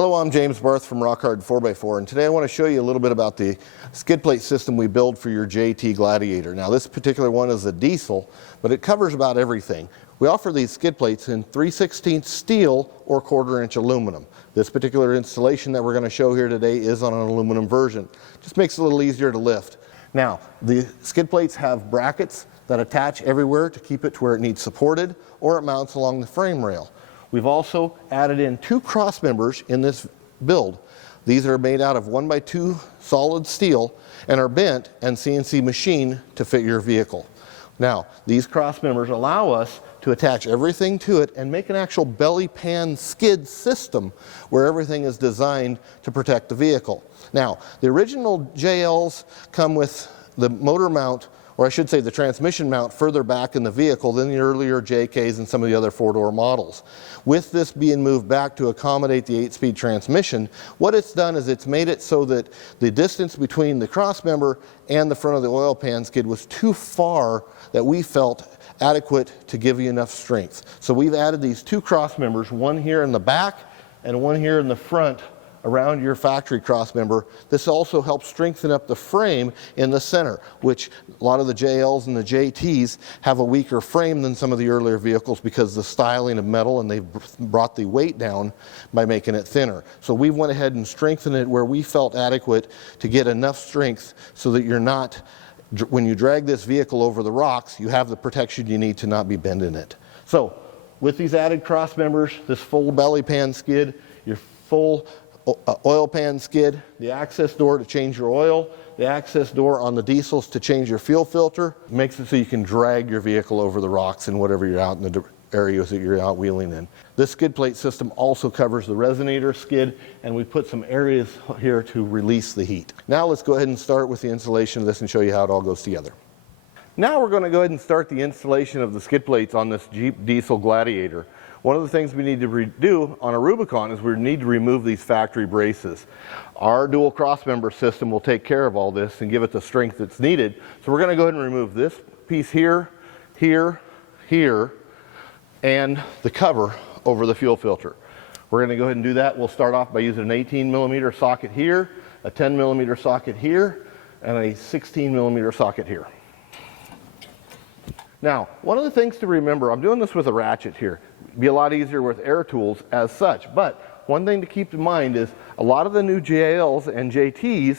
Hello, I'm James Barth from Rock Hard 4x4, and today I want to show you a little bit about the skid plate system we build for your JT Gladiator. Now this particular one is a diesel, but it covers about everything. We offer these skid plates in 3/16 steel or 1/4 inch aluminum. This particular installation that we're going to show here today is on an aluminum version. Just makes it a little easier to lift. Now the skid plates have brackets that attach everywhere to keep it to where it needs supported, or it mounts along the frame rail. We've also added in 2 cross members in this build. These are made out of 1x2 solid steel and are bent and CNC machined to fit your vehicle. Now, these cross members allow us to attach everything to it and make an actual belly pan skid system where everything is designed to protect the vehicle. Now, the original JLs come with the motor mount, or I should say the transmission mount, further back in the vehicle than the earlier JKs and some of the other 4-door models. With this being moved back to accommodate the 8-speed transmission, what it's done is it's made it so that the distance between the cross member and the front of the oil pan skid was too far that we felt adequate to give you enough strength. So we've added these 2 cross members, one here in the back and one here in the front, around your factory cross member. This also helps strengthen up the frame in the center, which a lot of the JLs and the JTs have a weaker frame than some of the earlier vehicles because of the styling of metal, and they've brought the weight down by making it thinner. So we went ahead and strengthened it where we felt adequate to get enough strength so that you're not, when you drag this vehicle over the rocks, you have the protection you need to not be bending it. So with these added cross members, this full belly pan skid, your full oil pan skid, the access door to change your oil, the access door on the diesels to change your fuel filter, makes it so you can drag your vehicle over the rocks and whatever you're out in the areas that you're out wheeling in. This skid plate system also covers the resonator skid, and we put some areas here to release the heat. Now let's go ahead and start with the installation of this and show you how it all goes together. Now we're going to go ahead and start the installation of the skid plates on this Jeep Diesel Gladiator. One of the things we need to do on a Rubicon is we need to remove these factory braces. Our dual cross member system will take care of all this and give it the strength that's needed. So we're going to go ahead and remove this piece here, here, here, and the cover over the fuel filter. We're going to go ahead and do that. We'll start off by using an 18mm socket here, a 10mm socket here, and a 16mm socket here. Now, one of the things to remember, I'm doing this with a ratchet here. It'd be a lot easier with air tools as such, but one thing to keep in mind is a lot of the new JLs and JTs,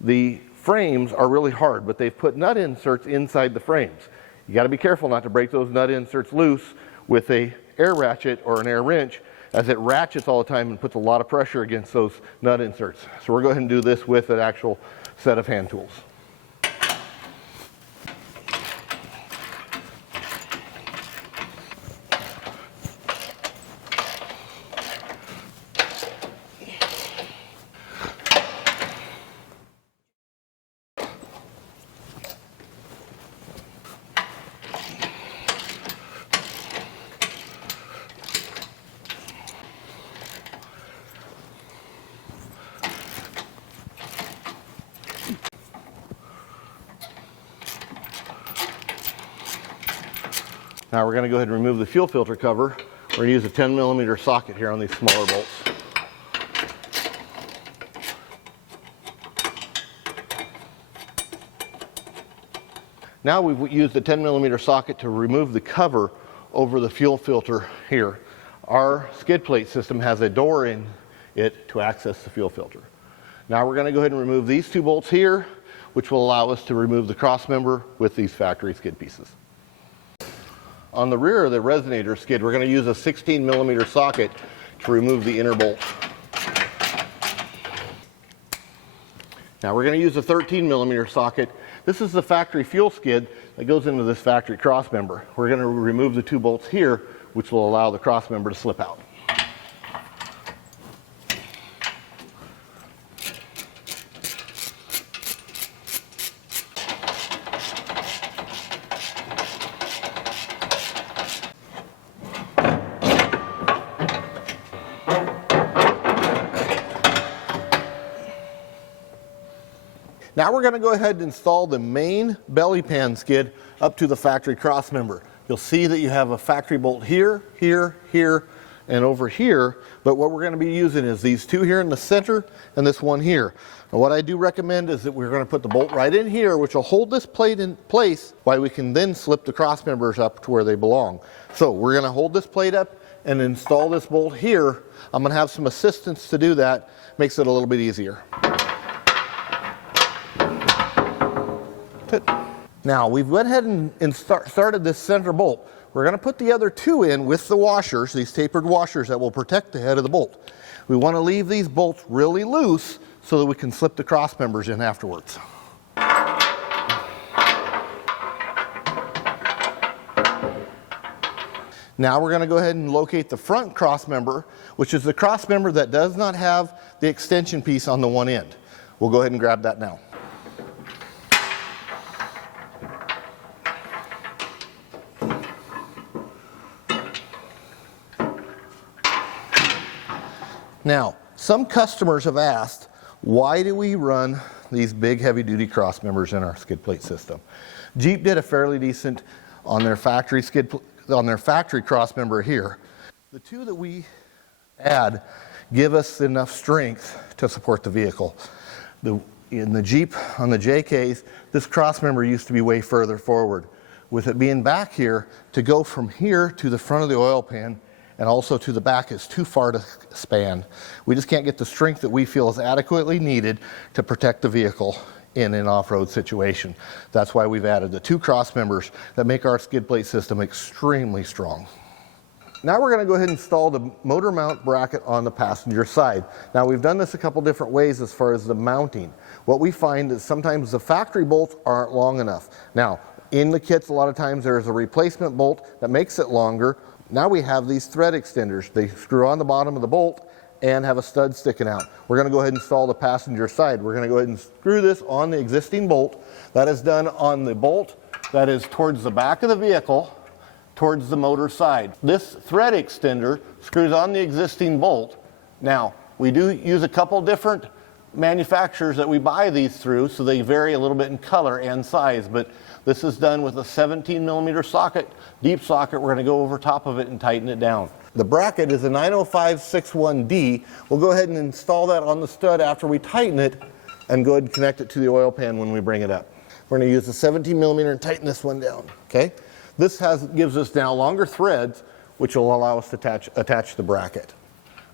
the frames are really hard, but they've put nut inserts inside the frames. You got to be careful not to break those nut inserts loose with a air ratchet or an air wrench, as it ratchets all the time and puts a lot of pressure against those nut inserts. So we're going to do this with an actual set of hand tools. Now we're going to go ahead and remove the fuel filter cover. We're going to use a 10mm socket here on these smaller bolts. Now we've used the 10mm socket to remove the cover over the fuel filter here. Our skid plate system has a door in it to access the fuel filter. Now we're going to go ahead and remove these 2 bolts here, which will allow us to remove the cross member with these factory skid pieces. On the rear of the resonator skid, we're going to use a 16mm socket to remove the inner bolt. Now we're going to use a 13mm socket. This is the factory fuel skid that goes into this factory cross member. We're going to remove the 2 bolts here, which will allow the cross member to slip out. Now we're going to go ahead and install the main belly pan skid up to the factory cross member. You'll see that you have a factory bolt here, here, here, and over here, but what we're going to be using is these two here in the center and this one here. And what I do recommend is that we're going to put the bolt right in here, which will hold this plate in place while we can then slip the cross members up to where they belong. So we're going to hold this plate up and install this bolt here. I'm going to have some assistance to do that. Makes it a little bit easier. Now we've went ahead and started this center bolt. We're going to put the other two in with the washers, these tapered washers that will protect the head of the bolt. We want to leave these bolts really loose so that we can slip the cross members in afterwards. Now we're going to go ahead and locate the front cross member, which is the cross member that does not have the extension piece on the one end. We'll go ahead and grab that now. Now, some customers have asked, why do we run these big heavy-duty cross members in our skid plate system? Jeep did a fairly decent on their factory cross member here. The two that we add give us enough strength to support the vehicle. In the Jeep, on the JKs, this cross member used to be way further forward. With it being back here, to go from here to the front of the oil pan and also to the back is too far to span. We just can't get the strength that we feel is adequately needed to protect the vehicle in an off-road situation. That's why we've added the two cross members that make our skid plate system extremely strong. Now we're going to go ahead and install the motor mount bracket on the passenger side. Now we've done this a couple different ways as far as the mounting. What we find is sometimes the factory bolts aren't long enough. Now in the kits a lot of times there's a replacement bolt that makes it longer. Now we have these thread extenders. They screw on the bottom of the bolt and have a stud sticking out. We're going to go ahead and install the passenger side. We're going to go ahead and screw this on the existing bolt. That is done on the bolt that is towards the back of the vehicle, towards the motor side. This thread extender screws on the existing bolt. Now, we do use a couple different manufacturers that we buy these through, so they vary a little bit in color and size, but this is done with a 17mm socket, deep socket. We're going to go over top of it and tighten it down. The bracket is a 90561D. We'll go ahead and install that on the stud after we tighten it and go ahead and connect it to the oil pan when we bring it up. We're going to use the 17mm and tighten this one down, okay? This gives us now longer threads, which will allow us to attach the bracket.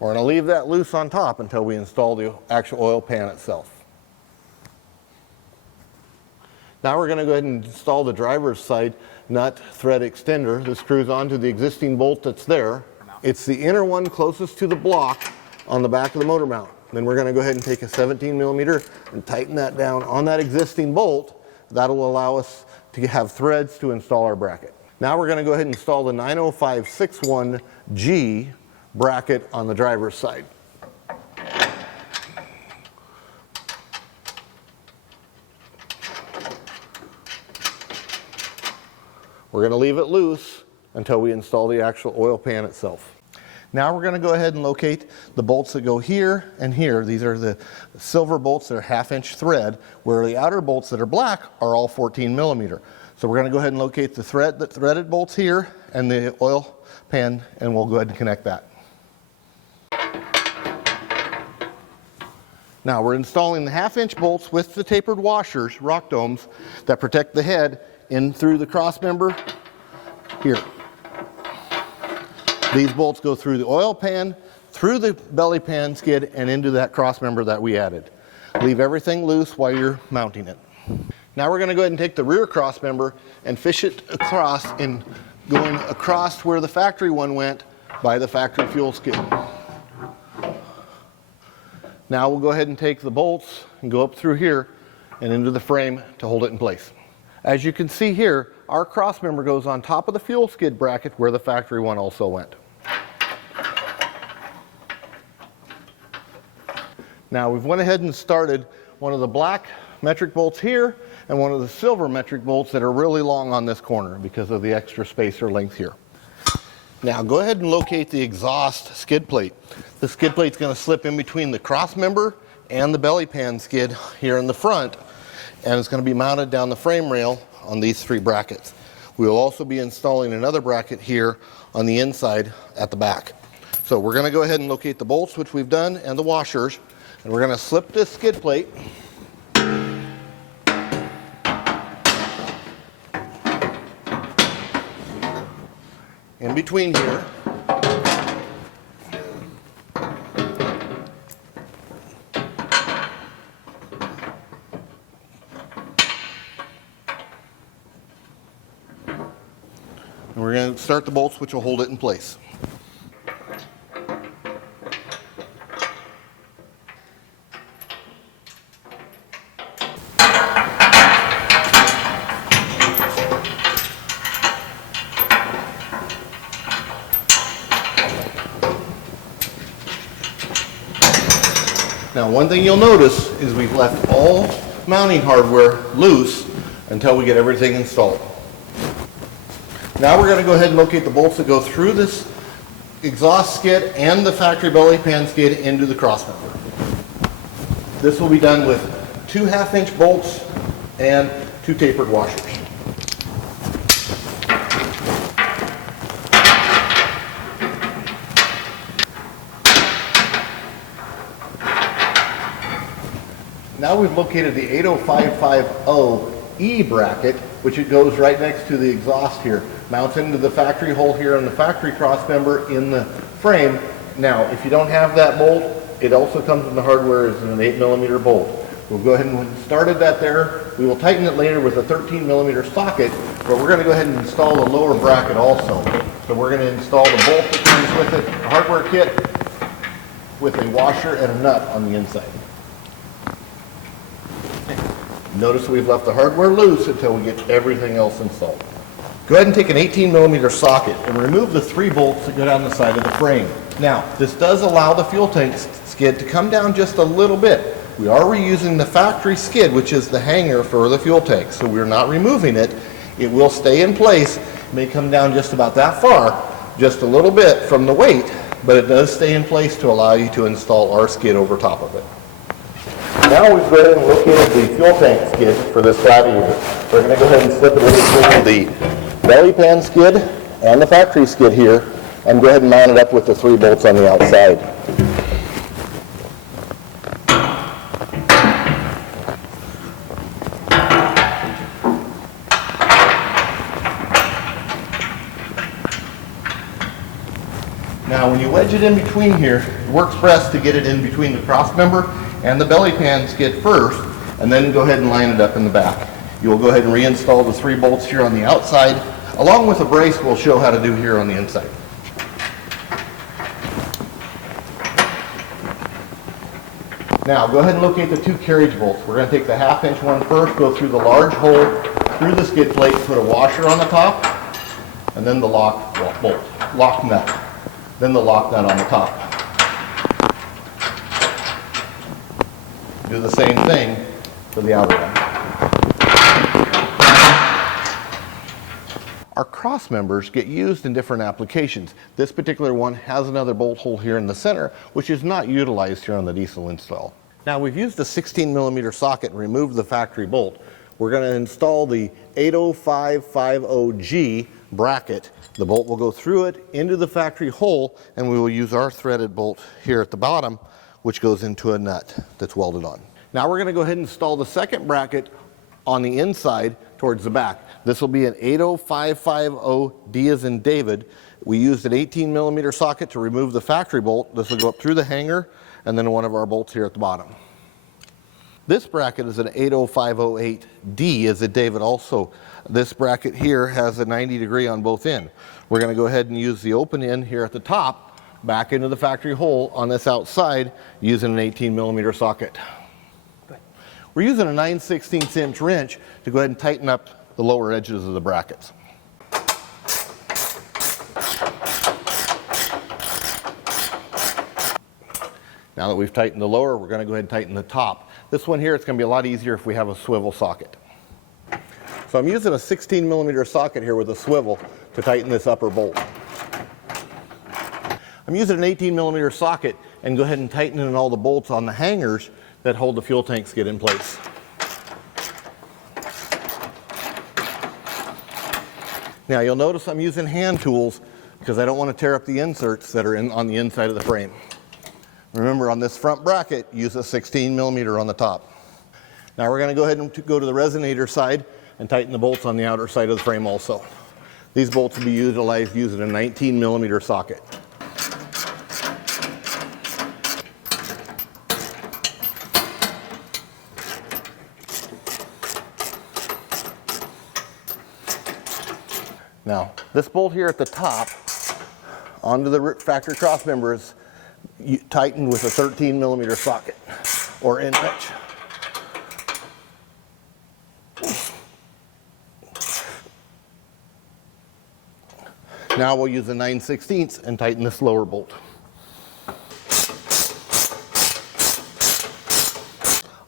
We're going to leave that loose on top until we install the actual oil pan itself. Now we're going to go ahead and install the driver's side nut thread extender. This screws onto the existing bolt that's there. It's the inner one closest to the block on the back of the motor mount. Then we're going to go ahead and take a 17mm and tighten that down on that existing bolt. That'll allow us to have threads to install our bracket. Now we're going to go ahead and install the 90561G bracket on the driver's side. We're going to leave it loose until we install the actual oil pan itself. Now we're going to go ahead and locate the bolts that go here and here. These are the silver bolts that are 1/2-inch thread, where the outer bolts that are black are all 14mm. So we're going to go ahead and locate the threaded bolts here and the oil pan, and we'll go ahead and connect that. Now we're installing the 1/2-inch bolts with the tapered washers, rock domes, that protect the head in through the cross member here. These bolts go through the oil pan, through the belly pan skid, and into that cross member that we added. Leave everything loose while you're mounting it. Now we're going to go ahead and take the rear cross member and fish it across, and going across where the factory one went by the factory fuel skid. Now we'll go ahead and take the bolts and go up through here and into the frame to hold it in place. As you can see here, our cross member goes on top of the fuel skid bracket where the factory one also went. Now we've went ahead and started one of the black metric bolts here and one of the silver metric bolts that are really long on this corner because of the extra space or length here. Now go ahead and locate the exhaust skid plate. The skid plate's going to slip in between the cross member and the belly pan skid here in the front, and it's going to be mounted down the frame rail on these three brackets. We will also be installing another bracket here on the inside at the back. So we're going to go ahead and locate the bolts, which we've done, and the washers, and we're going to slip this skid plate in between here. And we're going to start the bolts, which will hold it in place. Now, one thing you'll notice is we've left all mounting hardware loose until we get everything installed. Now we're going to go ahead and locate the bolts that go through this exhaust skid and the factory belly pan skid into the crossmember. This will be done with 2 1/2-inch bolts and 2 tapered washers. Now we've located the 80550E bracket, which it goes right next to the exhaust here. Mounts into the factory hole here on the factory crossmember in the frame. Now, if you don't have that bolt, it also comes in the hardware as an 8mm bolt. We'll go ahead and started that there. We will tighten it later with a 13mm socket, but we're going to go ahead and install the lower bracket also. So we're going to install the bolt that comes with it, the hardware kit, with a washer and a nut on the inside. Notice we've left the hardware loose until we get everything else installed. Go ahead and take an 18mm socket and remove the 3 bolts that go down the side of the frame. Now, this does allow the fuel tank skid to come down just a little bit. We are reusing the factory skid, which is the hanger for the fuel tank, so we're not removing it. It will stay in place. It may come down just about that far, just a little bit from the weight, but it does stay in place to allow you to install our skid over top of it. Now we've go ahead and located the fuel tank skid for this Gladiator. We're going to go ahead and slip it in between the belly pan skid and the factory skid here, and go ahead and mount it up with the 3 bolts on the outside. Now when you wedge it in between here, it works best to get it in between the crossmember and the belly pan skid first, and then go ahead and line it up in the back. You will go ahead and reinstall the 3 bolts here on the outside, along with a brace we'll show how to do here on the inside. Now go ahead and locate the 2 carriage bolts. We're going to take the 1/2-inch one first, go through the large hole, through the skid plate, put a washer on the top, and then the lock nut. Then the lock nut on the top. Do the same thing for the outer one. Our cross members get used in different applications. This particular one has another bolt hole here in the center, which is not utilized here on the diesel install. Now we've used a 16mm socket and removed the factory bolt. We're going to install the 80550G bracket. The bolt will go through it into the factory hole, and we will use our threaded bolt here at the bottom, which goes into a nut that's welded on. Now we're going to go ahead and install the second bracket on the inside towards the back. This will be an 80550D as in David. We used an 18mm socket to remove the factory bolt. This will go up through the hanger and then one of our bolts here at the bottom. This bracket is an 80508D as in David also. This bracket here has a 90° on both ends. We're going to go ahead and use the open end here at the top back into the factory hole on this outside using an 18mm socket. We're using a 9/16" wrench to go ahead and tighten up the lower edges of the brackets. Now that we've tightened the lower, we're going to go ahead and tighten the top. This one here, it's going to be a lot easier if we have a swivel socket. So I'm using a 16mm socket here with a swivel to tighten this upper bolt. I'm using an 18mm socket and go ahead and tighten in all the bolts on the hangers that hold the fuel tank skid in place. Now you'll notice I'm using hand tools because I don't want to tear up the inserts that are on the inside of the frame. Remember, on this front bracket, use a 16 millimeter on the top. Now we're going to go ahead and go to the resonator side and tighten the bolts on the outer side of the frame also. These bolts will be utilized using a 19 millimeter socket. Now, this bolt here at the top, onto the factory cross members, tightened with a 13 millimeter socket or end wrench. Now we'll use a 9/16 and tighten this lower bolt.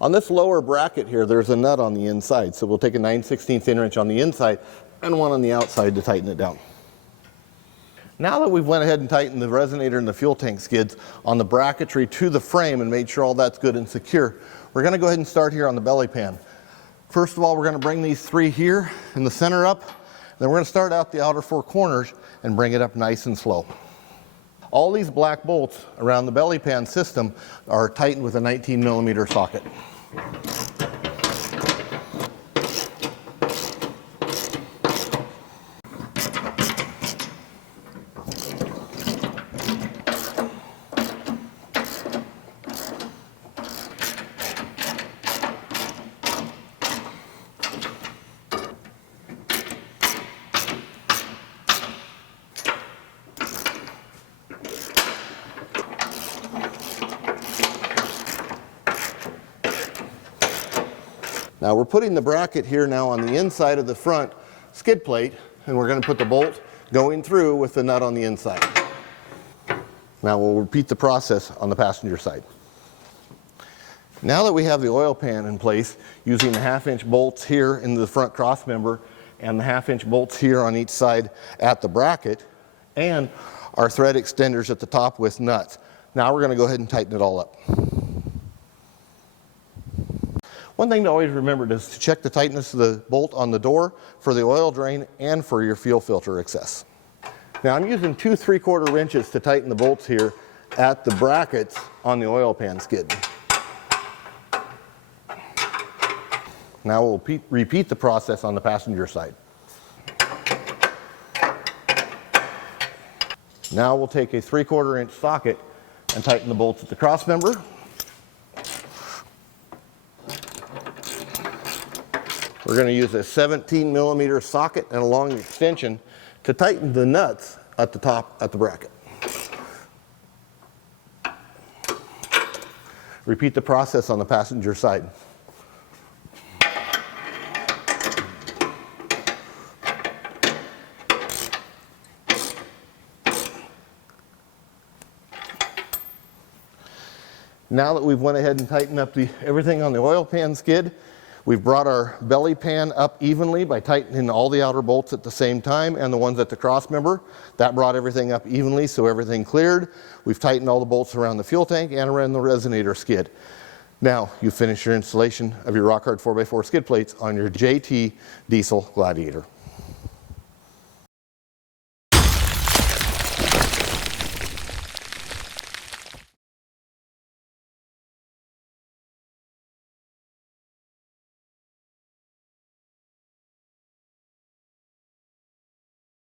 On this lower bracket here, there's a nut on the inside, so we'll take a 9/16 end wrench on the inside and one on the outside to tighten it down. Now that we've went ahead and tightened the resonator and the fuel tank skids on the bracketry to the frame and made sure all that's good and secure, we're going to go ahead and start here on the belly pan. First of all, we're going to bring these three here in the center up. Then we're going to start out the outer four corners and bring it up nice and slow. All these black bolts around the belly pan system are tightened with a 19 millimeter socket. Now we're putting the bracket here now on the inside of the front skid plate, and we're going to put the bolt going through with the nut on the inside. Now we'll repeat the process on the passenger side. Now that we have the oil pan in place, using the 1/2 inch bolts here in the front cross member and the 1/2 inch bolts here on each side at the bracket, and our thread extenders at the top with nuts. Now we're going to go ahead and tighten it all up. One thing to always remember is to check the tightness of the bolt on the door for the oil drain and for your fuel filter excess. Now I'm using 2 3/4 wrenches to tighten the bolts here at the brackets on the oil pan skid. Now we'll repeat the process on the passenger side. Now we'll take a 3/4 inch socket and tighten the bolts at the cross member. We're going to use a 17 millimeter socket and a long extension to tighten the nuts at the top at the bracket. Repeat the process on the passenger side. Now that we've went ahead and tightened up everything on the oil pan skid, we've brought our belly pan up evenly by tightening all the outer bolts at the same time and the ones at the cross member. That brought everything up evenly, so everything cleared. We've tightened all the bolts around the fuel tank and around the resonator skid. Now you finish your installation of your rock hard 4x4 skid plates on your JT Diesel Gladiator.